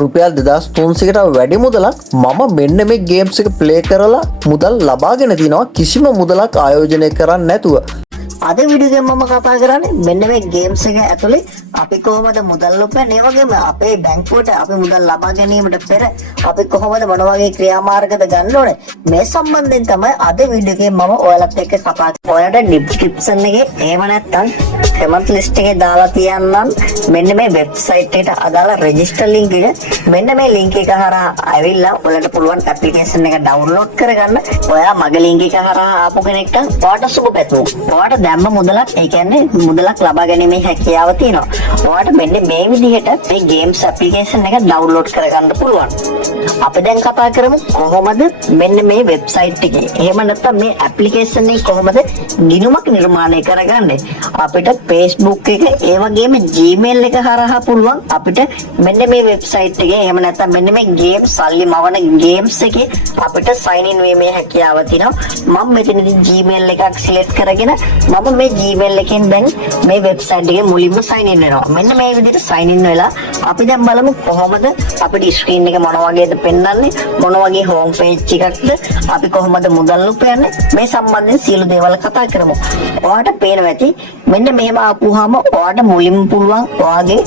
රුපියල් 2300කට වැඩි මුදලක් මම මෙන්න මේ ගේම්ස් එක ප්ලේ කරලා මුදල් ලබාගෙන තිනවා කිසිම මුදලක් ආයෝජනය කරන්නේ නැතුව. අද වීඩියෝ එකෙන් මම කතා කරන්නේ මෙන්න මේ ගේම්ස් එක ඇතුලේ අපි කොහොමද මුදල් උපයන්නේ, ඒ වගේම අපේ බැංකුවට අපි මුදල් ලබා ගැනීමට පෙර අපි කොහොමද මොන වගේ ක්‍රියාමාර්ගද ගන්න ඕනේ, මේ සම්බන්ධයෙන් තමයි අද වීඩියෝ එකේ මම ඔයාලත් එක්ක කතා කරන්නේ. ඔයාලට ඩිස්ක්‍රිප්ෂන් එකේ එහෙම නැත්නම් කමෙන්ට් ලිස්ට් එකේ දාලා තියන්නම් මෙන්න මේ වෙබ්සයිට් එකට අදාළ රෙජිස්ටර් ලින්ක් එක. මෙන්න මේ ලින්ක් එක හරහා ඇවිල්ලා ඔයාලට පුළුවන් ඇප්ලිකේෂන් එක ඩවුන්ලෝඩ් කරගන්න. ඔයා මගේ ලින්ක් එක හරහා ආපු කෙනෙක්ට ඔයාට සුබ පැතුම්. ඔයාට දැම්ම මුදලක්, ඒ කියන්නේ මුදලක් ලබා ගැනීමේ හැකියාව තියෙනවා. ඔයාට මෙන්න මේ විදිහට මේ ගේම්ස් ඇප්ලිකේෂන් එක ඩවුන්ලෝඩ් කරගන්න පුළුවන්. අපි දැන් කතා කරමු කොහොමද මෙන්න මේ වෙබ්සයිට් එකේ, එහෙම නැත්නම් මේ ඇප්ලිකේෂන් එක කොහොමද ගිණුමක් නිර්මාණය කරගන්නේ. අපිට Facebook එක ඒ වගේම Gmail එක හරහා පුළුවන් අපිට මෙන්න මේ වෙබ්සයිට් එකේ, එහෙම නැත්නම් මෙන්න මේ ගේම් සල්ලි මවන ගේම්ස් එකේ අපිට සයින් ඉන් වීමේ හැකියාව තියෙනවා. මම මෙතනදී Gmail එකක් සිලෙක්ට් කරගෙන මම මේ Gmail එකෙන් දැන් මේ වෙබ්සයිට් එකේ මුලින්ම සයින් ඉන් වෙනවා. මෙන්න මේ විදිහට සයින් ඉන් වෙලා අපි දැන් බලමු කොහොමද අපිට ස්ක්‍රීන් එක මොන වගේද පෙන්වන්නේ, මොන වගේ හෝම් පේජ් එකක්ද, අපි කොහොමද මුදල් උපයන්නේ, මේ සම්බන්ධයෙන් සියලු දේවල් කතා කරමු. ඔයාලට පේනවා ඇති මෙන්න මෙහෙම ආපුවාම ඔයාලට මුලින්ම පුළුවන් ඔයාගේ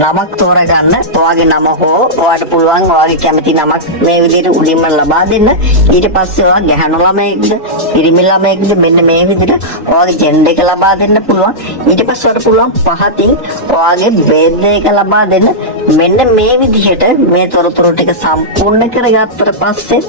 නමක් තෝරගන්න. ඔයාගේ නම හෝ ඔයාලට පුළුවන් ඔයාගේ කැමති නමක් මේ විදිහට උඩින්ම ලබා දෙන්න. ඊට පස්සේ ඔයා ගැහණු ළමයෙක්ද පිරිමි ළමයෙක්ද මෙන්න මේ විදිහට ඔයාගේ ජෙන්ඩර් එක ලබා දෙන්න පුළුවන්. ඊට පස්සේ ඔයාලට පුළුවන් පහතින් ඔයාගේ බේදය එක ලබා දෙන්න. මෙන්න මේ විදිහට මේ තොරතුරු ටික සම්පූර්ණ කරගත්තට පස්සේ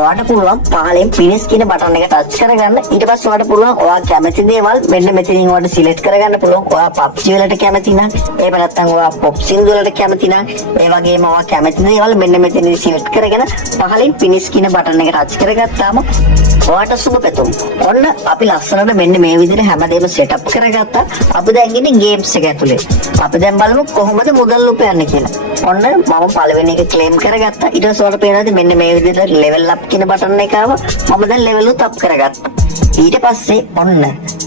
ඔයාලට පුළුවන් පහලින් පිනිස් කියන බටන් එක ටච් කරගන්න. ඊට පස්සේ ඔයාලට පුළුවන් ඔයා කැමති දේවල් මෙන්න මෙතනින් ඔයාලට සිලෙක්ට් කරගන්න පුළුවන්. ඔයා PUBG වලට කැමති නම්, එහෙම නැත්නම් ඔයා පොප් සින්දු වලට කැමති නම්, ඒ වගේම ඔයා කැමති දේවල් මෙන්න මෙතනින් සිලෙක්ට් කරගෙන පහලින් පිනිස් කියන බටන් එක ටච් කරගත්තාම ඔයාලට සුබ පැතුම්. ඔන්න අපි ලස්සනට මෙන්න මේ විදිහට හැමදේම සෙටප් කරගත්තා. අපි දැන් ඉන්නේ ගේම්ස් එක ඇතුලේ. අපි දැන් බලමු කොහොමද මුදල් උපයන්නේ කියලා. ඔන්න මම පළවෙනි එක ක්ලේම් කරගත්තා. ඊට පස්සේ ඔයාලට පේනවාද මෙන්න මේ විදිහට ලෙවල් අප් කියන බටන් එක ආවා. මම දැන් ලෙවල් උත් අප් කරගත්තා. ඊට පස්සේ ඔන්න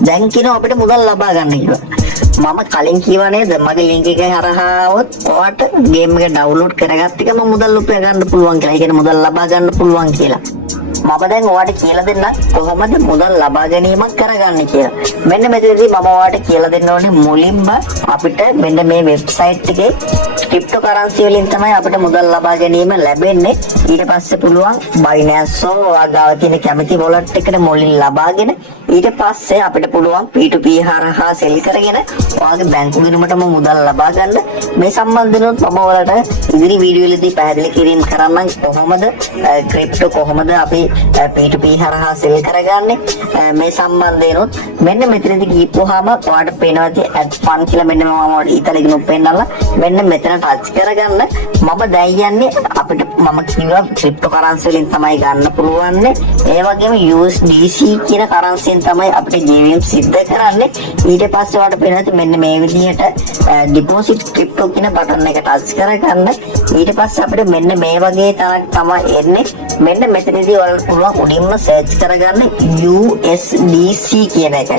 දැන් කියනවා අපිට මුදල් ලබා ගන්න කියලා. මම කලින් කිව්වා නේද මගේ ලින්ක් එක හරහා આવොත් ඔයාලට ගේම් එක ඩවුන්ලෝඩ් කරගත්ත එකම මුදල් උපය ගන්න පුළුවන් කියලා. ඒ කියන්නේ මුදල් ලබා ගන්න පුළුවන් කියලා. මම දැන් ඔයාලට කියලා දෙන්න කොහොමද මුදල් ලබා ගැනීමක් කරගන්නේ කියලා. මෙන්න මෙතනදී මම ඔයාලට කියලා දෙන්න ඕනේ මුලින්ම අපිට මෙන්න මේ වෙබ්සයිට් එකේ ක්‍රිප්ටෝ කරන්සි වලින් තමයි අපිට මුදල් ලබා ගැනීම ලැබෙන්නේ. ඊට පස්සේ පුළුවන් Binance ඔයාගාව තියෙන කැමති wallet එකට මුලින් ලබාගෙන ඊට පස්සේ අපිට පුළුවන් P2P හරහා සෙල් කරගෙන ඔයාගේ බැංකු ගිණුමටම මුදල් ලබා ගන්න. මේ සම්බන්ධව මම ඔයාලට ඉදිරි වීඩියෝ වලදී පැහැදිලි කිරීම කරන්නම් කොහොමද ක්‍රිප්ටෝ කොහොමද අපි P2P හරහා සෙල් කරගන්නේ. මේ සම්බන්ධයෙන්ොත් මෙන්න මෙතනදී ගිහපුවාම ඔයාලට පේනවා ඇති add fund කියලා මෙන්න මම ඔයාලට ඊතලගෙන පෙන්නනවා. මෙන්න මෙතන ටච් කරගන්න. මම දැන් යන්නේ අපිට මම කිව්වා ක්‍රිප්ටෝ කරන්සි වලින් තමයි ගන්න පුළුවන්. ඒ වගේම USDC කියන කරන්සියෙන් තමයි අපිට ගේම් සිද්ධ කරන්නේ. ඊට පස්සේ ඔයාලට පේනවා මෙන්න මේ විදිහට ඩිපොසිට් ක්‍රිප්ටෝ කියන බටන් එක ටච් කරගන්න. ඊට පස්සේ අපිට මෙන්න මේ වගේ තරක් තමයි එන්නේ. මෙන්න මෙතනදී ඔයාලට පුළුවන් උඩින්ම සර්ච් කරගන්න USDC කියන එක.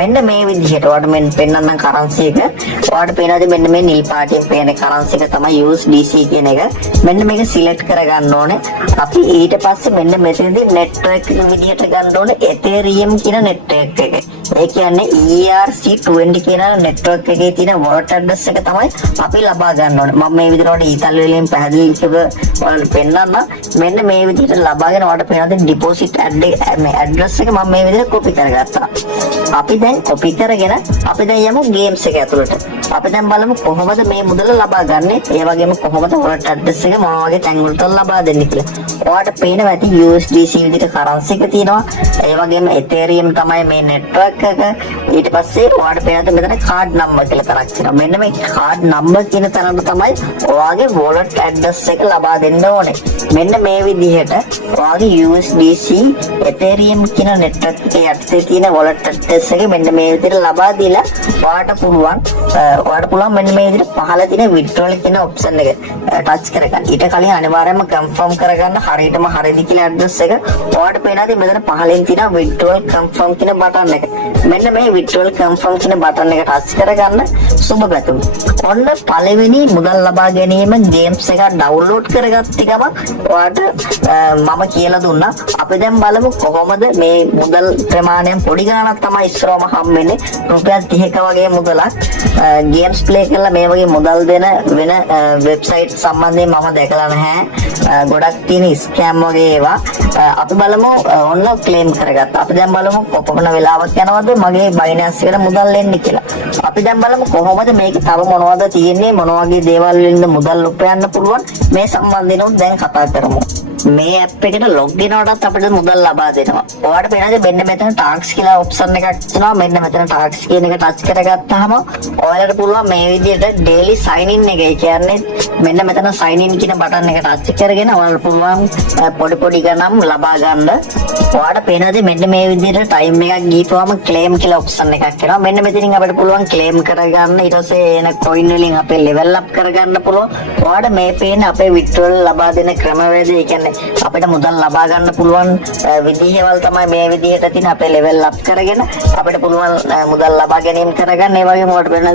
මෙන්න මේ විදිහට ඔයාලට මෙන්න පෙන්නන්න කරන්සි එක. ඔයාලට පේනවාද මෙන්න මේ නිල් පාටින් පේන කරන්සි එක තමයි USDC කියන එක. මෙන්න මේක සිලෙක්ට් කරගන්න ඕනේ. අපි ඊට පස්සේ මෙන්න මෙතනදී නෙට්වර්ක් විදිහට ගන්න ඕනේ Ethereum කියන නෙට්වර්ක් එක. ඒ කියන්නේ ERC20 කියන නෙට්වර්ක් එකේ තියෙන wallet address එක තමයි අපි ලබා ගන්න ඕනේ. මම මේ විදිහට ඊතල් වලින් පැහැදිලිව ඔයාලට පෙන්නන්න. මෙන්න මේ විදිහට ලබාගෙන ඔයාලට පේනවාද ඩිපොසිට් ඇඩ්‍රස් එක මම මේ විදිහට කොපි කරගත්තා. අපි දැන් කොපි කරගෙන අපි දැන් යමු ගේම්ස් එක ඇතුළට. අපි දැන් බලමු කොහොමද මේ මුදල ලබා ගන්න. ඒ වගේම කොහොමද wallet address එක මොන වගේ තැන් වලට ලබා දෙන්නේ කියලා. ඔයාලට පේනවා ඇති USDC විදිහට කරන්සි එක තියෙනවා. ඒ වගේම Ethereum තමයි මේ නෙට්වර්ක් එක. ඊට පස්සේ ඔයාලට පේනවාද මෙතන කාඩ් නම්බර් කියලා තරක් තියෙනවා. මෙන්න මේ කාඩ් නම්බර් කියන තැනට තමයි ඔයාගේ wallet address එක ලබා දෙන්න ඕනේ. මෙන්න මේ විදිහට ඔයාගේ USDC Ethereum කියන නෙට්වර්ක් එකේ යටතේ තියෙන wallet address එක මෙන්න මේ විදිහට ලබා දීලා ඔයාලට පුළුවන් මෙන්න මේ විදිහට පහළ තියෙන withdrawal කියන option එක ටච් කරගන්න. ඊට කලින් අනිවාර්යයෙන්ම confirm කරගන්න හරියටම හරියද කියලා address එක. ඔයාලට පේනවාද මෙතන පහළින් තියෙන withdrawal confirm කියන බටන් එක. මෙන්න මේ withdrawal confirm කියන බටන් එක ටච් කරගන්න. සුබ පැතුම්. ඔන්න පළවෙනි මුදල් ලබා ගැනීම ගේම්ස් එක ඩවුන්ලෝඩ් කරගත්ත ගමන් ඔයාට මම කියලා දුන්නා. අපි දැන් බලමු කොහොමද මේ මුදල් ප්‍රමාණයෙන් පොඩි ගණනක් තමයි ඉස්සරවම හම්බෙන්නේ. රුපියල් 30ක වගේ මුදලක් ගේම්ස් ප්ලේ කරලා මේ වගේ මුදල් දෙන වෙන වෙබ්සයිට් සම්බන්ධයෙන් මම දැකලා නැහැ. ගොඩක් තියෙන ස්කෑම් වගේ ඒවා. අපි බලමු ඔන්න ක්ලේම් කරගත්තා. අපි දැන් බලමු කොපමණ වෙලාවක් යනවද මගේ බයිනන්ස් එකට මුදල් එන්නේ කියලා. අපි දැන් බලමු කොහොමද මේක තව මොනවද තියෙන්නේ මොන වගේ දේවල් වලින්ද මුදල් උපයන්න පුළුවන් මේ සම්බන්ධයෙන් දැන් කතා කරමු. මේ ඇප් එකට ලොග්ඉන් වුණාට අපිට මුදල් ලබා දෙනවා. ඔයාලට පේනද මෙන්න මෙතන ටාස්ක් කියලා ඔප්ෂන් එකක් තියෙනවා. මෙන්න මෙතන ටාස්ක් කියන එක ටච් කරගත්තාම ඔයාලට පුළුවන් මේ විදිහට ඩේලි සයින් ඉන් එක. ඒ කියන්නේ මෙන්න මෙතන සයින් ඉන් කියන බටන් එක ටච් කරගෙන ඔයාලට පුළුවන් පොඩි පොඩි ගණන් ලබා ගන්න. ඔයාලට පේනද මෙන්න මේ විදිහට ටයිම් එකක් ගිහපුවම ක්ලේම් කියලා ඔප්ෂන් එකක් එනවා. මෙන්න මෙතනින් අපිට පුළුවන් ක්ලේම් කරගන්න. ඊට පස්සේ එන කොයින් වලින් අපේ ලෙවල් අප් කරගන්න පුළුවන්. ඔයාලට මේ පේන අපේ විත්ඩ්‍රෝල් ලබා දෙන ක්‍රමවේදය. ඒ කියන්නේ අපිට මුදල් ලබා ගන්න පුළුවන් විදිහවල් තමයි මේ විදිහට තියෙන. අපේ ලෙවල් අප් කරගෙන අපිට පුළුවන් මුදල් ලබා ගැනීම කරගන්න. ඒ වගේම ඔයාලට වෙන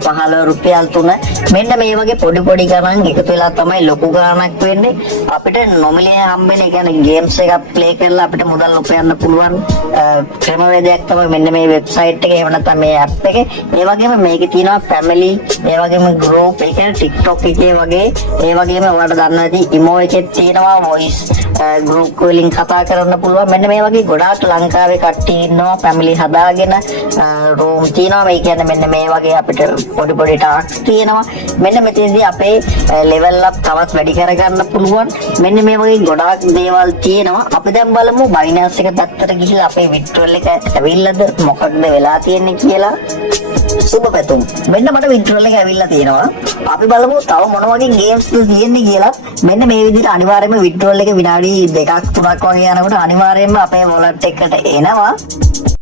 15 රුපියල් 3 මෙන්න මේ වගේ පොඩි පොඩි ගණන් එකතු වෙලා තමයි ලොකු ගණනක් වෙන්නේ. අපිට නොමිලේ හම්බෙන ඒ කියන්නේ ගේම්ස් එකක් ප්ලේ කරලා අපිට මුදල් උපයන්න පුළුවන් ක්‍රමවේදයක් තමයි මෙන්න මේ වෙබ්සයිට් එකේ. එහෙම නැත්නම් මේ ඇප් එකේ. ඒ වගේම මේකේ තියෙනවා ෆැමිලි, ඒ වගේම ගෲප්, ඒ කියන්නේ TikTok එකේ වගේ, ඒ වගේම ඔයාලට දන්නවා ඇති ඉමෝ එකේ තියෙනවා වොයිස් ගෲප් වලින් කතා කරන්න පුළුවන්. මෙන්න මේ වගේ ගොඩාක් ලංකාවේ කට්ටිය ඉන්නවා ෆැමිලි හදාගෙන රූම් තියෙනවා. මේ කියන්නේ මෙන්න මේ වගේ අපිට පොඩි පොඩි ටාස්ක් තියෙනවා. මෙන්න මෙතනදී අපේ ලෙවල් අප් තවත් වැඩි කරගන්න පුළුවන්. මෙන්න මේ වගේ ගොඩාක් දේවල් තියෙනවා. අපි දැන් බලමු බයිනන්ස් එක පැත්තට ගිහිල්ලා අපේ විත්ඩ්‍රෝල් එක ඇවිල්ලාද මොකක්ද වෙලා තියෙන්නේ කියලා. සුබ පැතුම්. මෙන්න මට විත්ඩ්‍රෝල් එක ඇවිල්ලා තියෙනවා. අපි බලමු තව මොන වගේ ගේම්ස්ද තියෙන්නේ කියලා. මෙන්න මේ විදිහට අනිවාර්යයෙන්ම විත්ඩ්‍රෝල් එක විනාඩි 2ක් 3ක් වගේ යනකොට අනිවාර්යයෙන්ම අපේ වොලට් එකට එනවා.